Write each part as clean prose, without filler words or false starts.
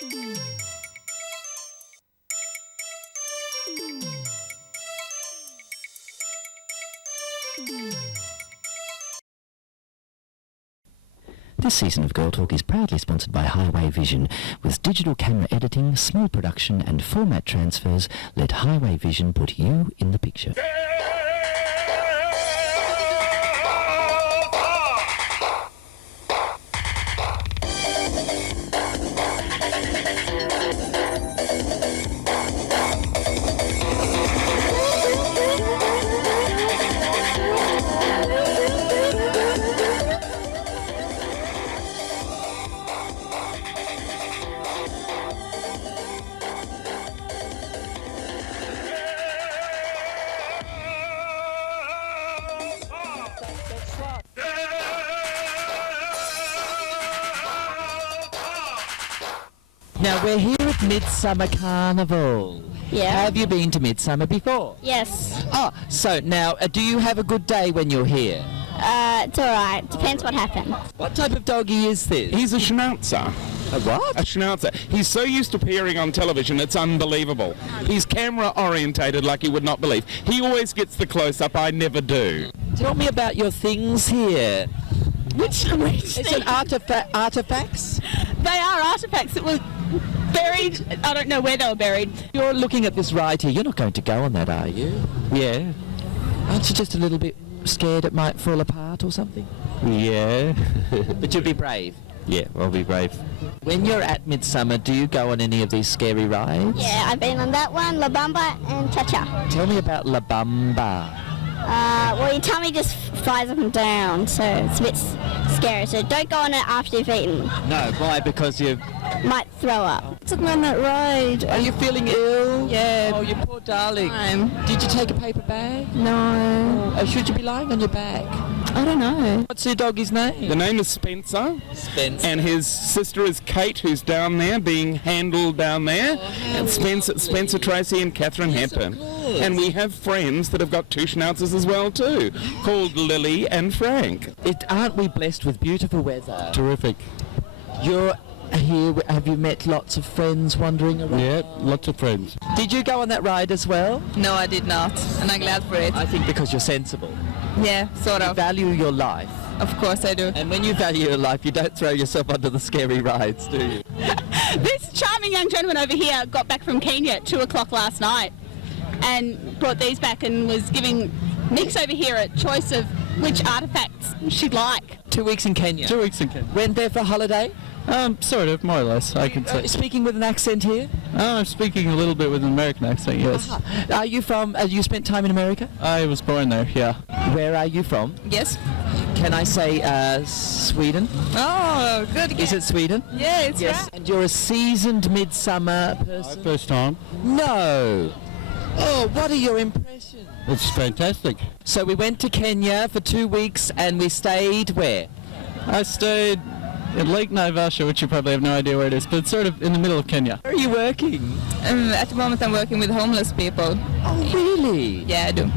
This season of Girl Talk is proudly sponsored by Highway Vision. With digital camera editing, small production and format transfers, let Highway Vision put you in the picture. Now we're here at Midsumma Carnival. Yeah. Have you been to Midsumma before? Yes. Oh, so now do you have a good day when you're here? It's alright. Depends what happens. What type of doggy is this? He's a schnauzer. A what? A schnauzer. He's so used to appearing on television, it's unbelievable. He's camera orientated like you would not believe. He always gets the close-up, I never do. Tell me about your things here. Which Is it artifacts? They are artifacts that were buried. I don't know where they were buried. You're looking at this ride here. You're not going to go on that, are you? Yeah. Aren't you just a little bit scared it might fall apart or something? Yeah. But you'll be brave. Yeah, I'll be brave. When you're at Midsumma, do you go on any of these scary rides? Yeah, I've been on that one, La Bamba and Cha-Cha. Tell me about La Bamba. Well, your tummy just flies up and down, so it's a bit scary. So don't go on it after you've eaten. No, why? Because you Might throw up. Took me on that ride. Are you feeling ill? Yeah. Oh, you poor darling. Time. Did you take a paper bag? No. Oh, should you be lying on your back? I don't know. What's your doggy's name? The name is Spencer. Spencer. And his sister is Kate, who's down there, being handled down there. And Spencer Tracy and Catherine Hepburn. And we have friends that have got two schnauzers as well too, called Lily and Frank. Aren't we blessed with beautiful weather? Terrific. You're here, have you met lots of friends wandering around? Yeah, lots of friends. Did you go on that ride as well? No, I did not. And I'm glad for it. I think because you're sensible. Yeah, sort You of. value your life. Of course I do. And when you value your life, you don't throw yourself onto the scary rides, do you? This charming young gentleman over here got back from Kenya at 2 o'clock last night and brought these back and was giving Nix over here a choice of which artefacts she'd like. 2 weeks in Kenya. 2 weeks in Kenya. Went there for holiday? Sort of, more or less, I can say. Speaking with an accent here? I'm speaking a little bit with an American accent, yes. Are you from, you spent time in America? I was born there, yeah. Where are you from? Yes. Can I say Sweden? Oh, good. Is it Sweden? Yeah, it's Yes. right. And you're a seasoned Midsumma person? First time. No. Oh, what are your impressions? It's fantastic. So we went to Kenya for 2 weeks and we stayed where? I stayed in Lake Naivasha, which you probably have no idea where it is, but it's sort of in the middle of Kenya. Where are you working? At the moment I'm working with homeless people. Oh, really? Yeah, I do.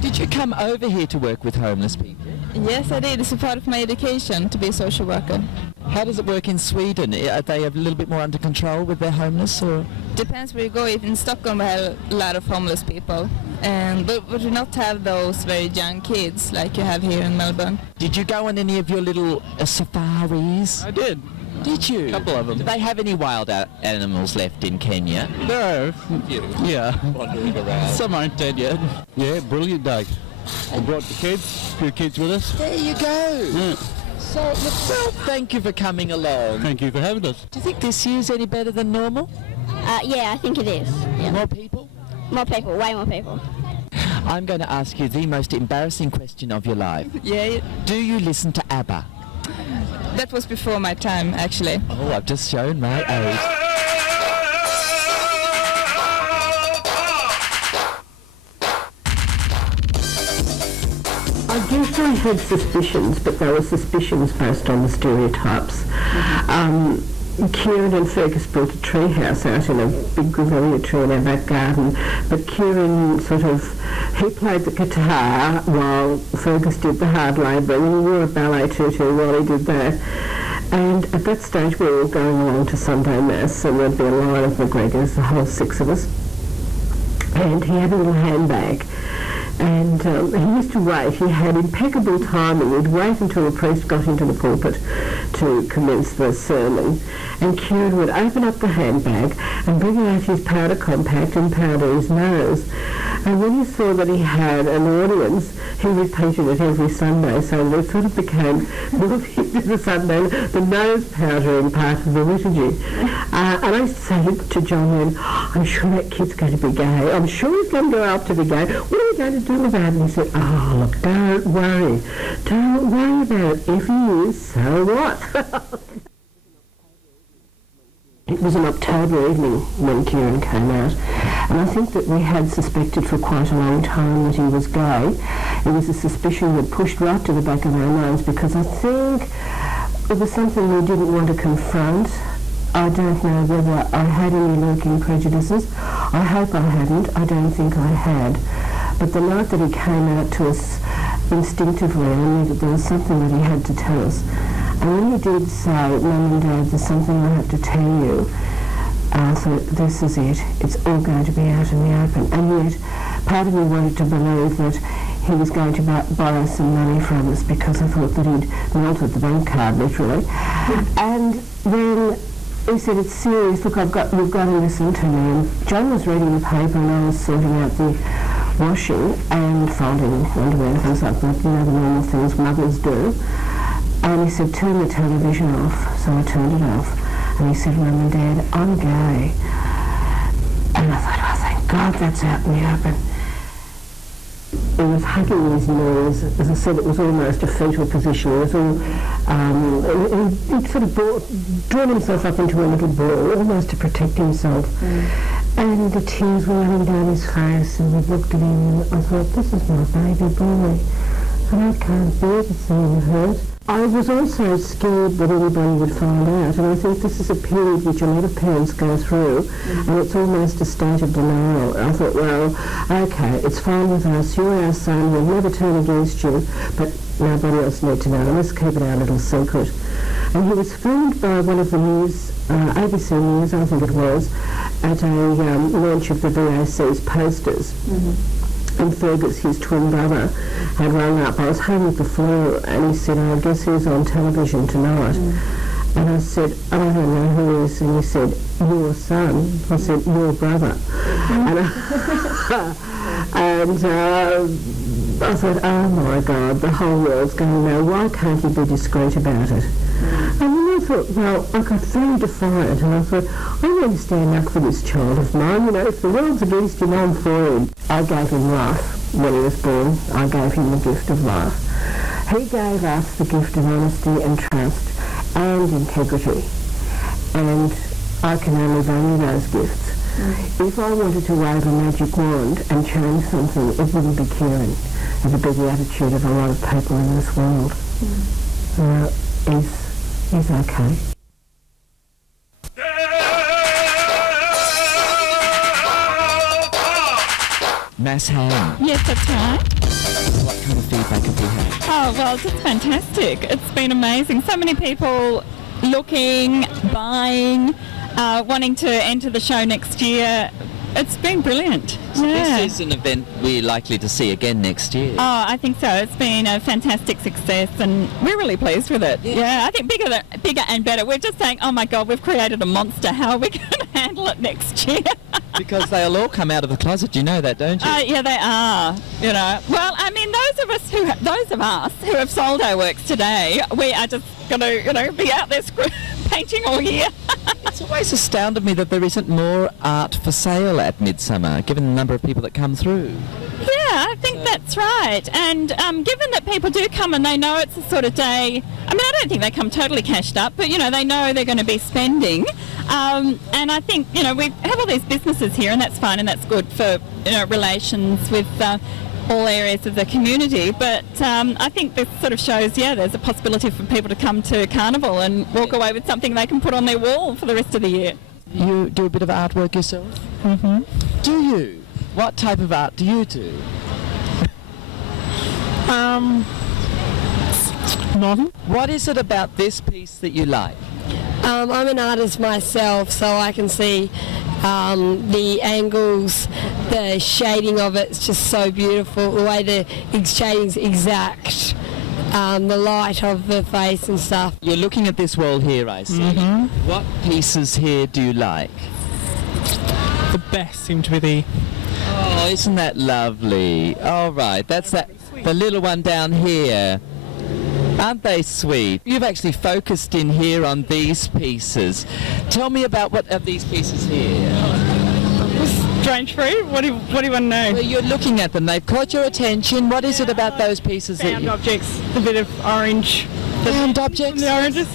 Did you come over here to work with homeless people? Yes, I did. It's a part of my education to be a social worker. How does it work in Sweden? Are they a little bit more under control with their homeless, or? Depends where you go. In Stockholm we have a lot of homeless people. But we do not have those very young kids like you have here in Melbourne. Did you go on any of your little safaris? I did. Did you? A couple of them. Do they have any wild animals left in Kenya? There are. Yeah. Wandering around. Some aren't dead yet. Yeah, brilliant day. We brought the kids, a few kids with us. There you go. Yeah. So, well, thank you for coming along. Thank you for having us. Do you think this year's any better than normal? Yeah, I think it is. Yeah. More people? More people, way more people. I'm going to ask you the most embarrassing question of your life. Yeah, Do you listen to ABBA? that was before my time actually. Oh, I've just shown my age. I guess I had suspicions, but they were suspicions based on the stereotypes. Kieran and Fergus built a treehouse out in a big grevillea tree in our back garden, but Kieran he played the guitar while Fergus did the hard labour, and he wore a ballet tutu while he did that. And at that stage we were all going along to Sunday Mass, and there'd be a line of McGregors, the whole 6 of us. And he had a little handbag. And he used to wait. He had impeccable timing. He'd wait until the priest got into the pulpit to commence the sermon. And Kieran would open up the handbag and bring out his powder compact and powder his nose. And when he saw that he had an audience, he repeated it every Sunday. So it sort of became built into the Sunday, the nose powdering part of the liturgy. And I used to say to John then, I'm sure that kid's going to be gay. I'm sure he's going to grow up to be gay. What are we going to do about it? And he said, oh, look, don't worry. Don't worry about it. If he is, so what? It was an October evening when Kieran came out, and I think that we had suspected for quite a long time that he was gay. It was a suspicion that pushed right to the back of our minds because I think it was something we didn't want to confront. I don't know whether I had any lurking prejudices. I hope I hadn't. I don't think I had. But the night that he came out to us instinctively, I knew that there was something that he had to tell us. And when he did say, Mum and Dad, there's something I have to tell you, I thought, this is it. It's all going to be out in the open. And yet, part of me wanted to believe that he was going to borrow some money from us because I thought that he'd melted the bank card, literally. And then he said, it's serious. Look, you've got to listen to me. And John was reading the paper and I was sorting out the washing and folding underwear and things like that, the normal things mothers do. And he said, turn the television off. So I turned it off. And he said, Mum and Dad, I'm gay. And I thought, oh, thank God that's out in the open. He was hugging his knees. As I said, it was almost a fetal position. It was all, he'd sort of drawn himself up into a little ball, almost to protect himself. And the tears were running down his face, and we looked at him, and I thought, this is my baby boy. And I can't bear to see him hurt. I was also scared that anybody would find out, and I think this is a period which a lot of parents go through, and it's almost a state of denial. I thought, well, okay, it's fine with us, you're our son, we'll never turn against you, but nobody else need to know, let's keep it our little secret. And he was filmed by one of the news, ABC News, I think it was, at a launch of the VAC's posters. And Fergus, his twin brother, had rung up. I was home with the flu, and he said, I guess who's on television tonight? And I said, I don't know who he is. And he said, your son. I said, your brother. And I thought, oh my God, the whole world's going to know. Why can't he be discreet about it? And then I thought, well, I got very defiant, and I thought, I'm going to stand up for this child of mine. You know, if the world's against him, I'm for him. I gave him life when he was born. I gave him the gift of life. He gave us the gift of honesty and trust and integrity. And I can only value those gifts. If I wanted to wave a magic wand and change something, it wouldn't be Kieran. It would be the attitude of a lot of people in this world. He's okay. Mass Ham. Yes, that's right. What kind of feedback have you had? Oh, well, it's just fantastic. It's been amazing. So many people looking, buying, wanting to enter the show next year. It's been brilliant. So this is an event we're likely to see again next year. Oh, I think so. It's been a fantastic success, and we're really pleased with it. Yeah, I think bigger and better. We're just saying, oh my God, we've created a monster. How are we going to handle it next year? Because they'll all come out of the closet. You know that, don't you? Yeah, they are. You know. Well, I mean, those of us who have sold our works today, we are just going to, be out there painting all year. It's always astounded me that there isn't more art for sale at Midsumma, given the number of people that come through. Yeah, I think that's right. And given that people do come and they know it's the sort of day, I mean, I don't think they come totally cashed up, but, they know they're going to be spending. And I think, we have all these businesses here, and that's fine, and that's good for, relations with all areas of the community. But I think this sort of shows, there's a possibility for people to come to Carnival and walk away with something they can put on their wall for the rest of the year. You do a bit of artwork yourself? Mm-hmm. Do you? What type of art do you do? Nothing. What is it about this piece that you like? I'm an artist myself, so I can see the angles, the shading of it's just so beautiful, the way the shading's exact, the light of the face and stuff. You're looking at this wall here, I see. What pieces here do you like? The best seem to be the... Oh, isn't that lovely? All right, that's the little one down here. Aren't they sweet? You've actually focused in here on these pieces. Tell me about what are these pieces here? Strange fruit? What do you want to know? Well, you're looking at them. They've caught your attention. What is it about those pieces that Found objects, a bit of orange. Found objects? The oranges.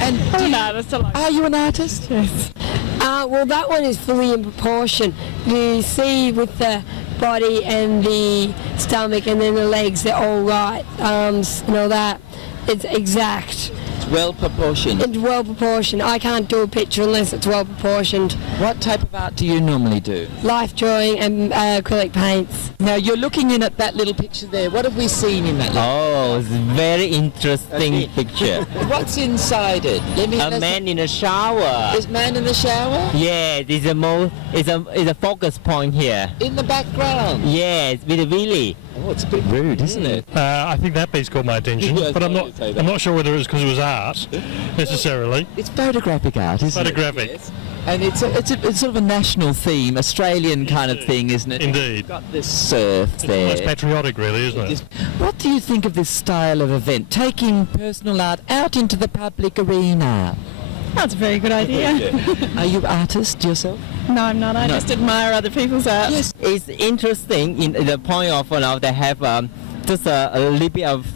And I'm an artist. Are you an artist? Yes. Well, that one is fully in proportion. You see with the body and the stomach and then the legs, they're all right, arms and all that. It's exact. It's well proportioned. It's well proportioned. I can't do a picture unless it's well proportioned. What type of art do you normally do? Life drawing and acrylic paints. Now you're looking in at that little picture there. What have we seen in that? Oh, it's a very interesting picture. What's inside it? A man in a shower. This man in the shower? Yeah, it's a focus point here. In the background? Yes, with a Willy. Oh, it's a bit rude, isn't it? I think that piece caught my attention, but I'm not sure whether it was because it was art necessarily. It's photographic art, isn't Photographic. it? Yes. And it's sort of a national theme, Australian kind of thing, isn't it? Indeed. You've got this surf there. It's patriotic, really, isn't it? What do you think of this style of event, taking personal art out into the public arena? That's a very good idea. Are you an artist yourself? No, I'm not. I just admire other people's art. Yes. It's interesting in the point of they have just a little bit of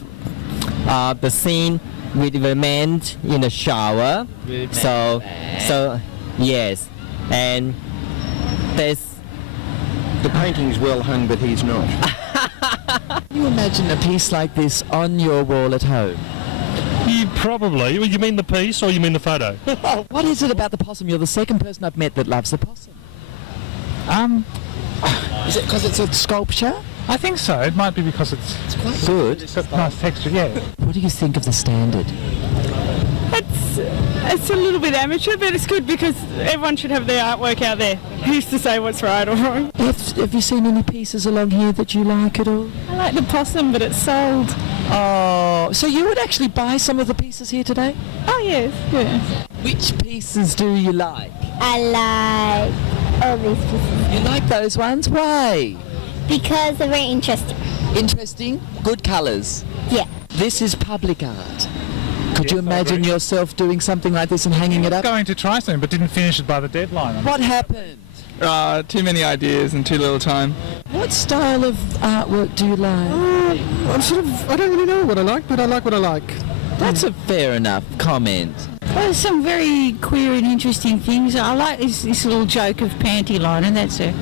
the scene with the man in the shower. So yes, and there's the painting's well hung, but he's not. Can you imagine a piece like this on your wall at home? You probably. You mean the piece or you mean the photo? What is it about the possum? You're the second person I've met that loves the possum. Is it because it's a sculpture? I think so. It might be because it's quite good. It's got nice texture, yeah. What do you think of the standard? It's a little bit amateur, but it's good because everyone should have their artwork out there. Who's to say what's right or wrong? Have you seen any pieces along here that you like at all? I like the possum, but it's sold. Oh, so you would actually buy some of the pieces here today? Oh, yes. Which pieces do you like? I like all these pieces. You like those ones? Why? Because they're very interesting. Interesting? Good colours? Yeah. This is public art. Could you imagine yourself doing something like this and hanging it up? Going to try something, but didn't finish it by the deadline. What happened? Too many ideas and too little time. What style of artwork do you like? I don't really know what I like, but I like what I like. That's a fair enough comment. Well, there's some very queer and interesting things. I like this little joke of panty liner. That's a...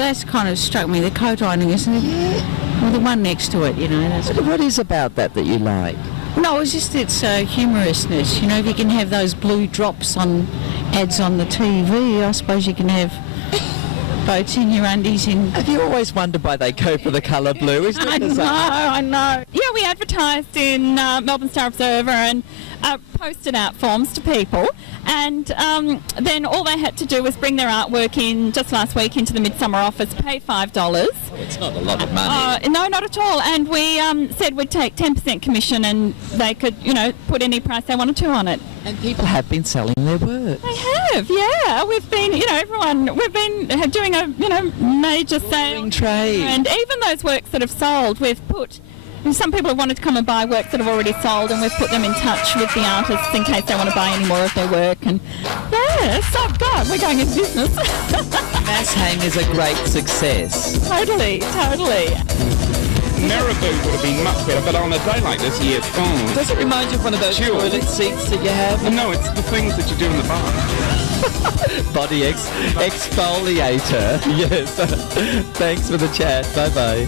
that's kind of struck me, the coat lining, isn't it? Yeah. Well, the one next to it, you know. What is about that you like? No, it's just its humorousness. You know, if you can have those blue drops on ads on the TV, I suppose you can have boats in your undies. Have you always wondered why they go for the colour blue? Isn't it I know. Yeah, we advertised in Melbourne Star Observer and posted out forms to people, and then all they had to do was bring their artwork in just last week into the Midsumma office, pay $5. Oh, it's not a lot of money. No, not at all. And we said we'd take 10% commission, and they could, put any price they wanted to on it. And people have been selling their work. They have, yeah. We've been, we've been doing a, major sale. Trade. And even those works that have sold, we've put. Some people have wanted to come and buy work that have already sold, and we've put them in touch with the artists in case they want to buy any more of their work. And yeah, so God, we're going into business. Mass Hang is a great success. Totally. Marabou would have been much better, but on a day like this, yes. Oh. Does it remind you of one of those toilet seats that you have? No, it's the things that you do in the bath. Body exfoliator. Yes. Thanks for the chat. Bye-bye.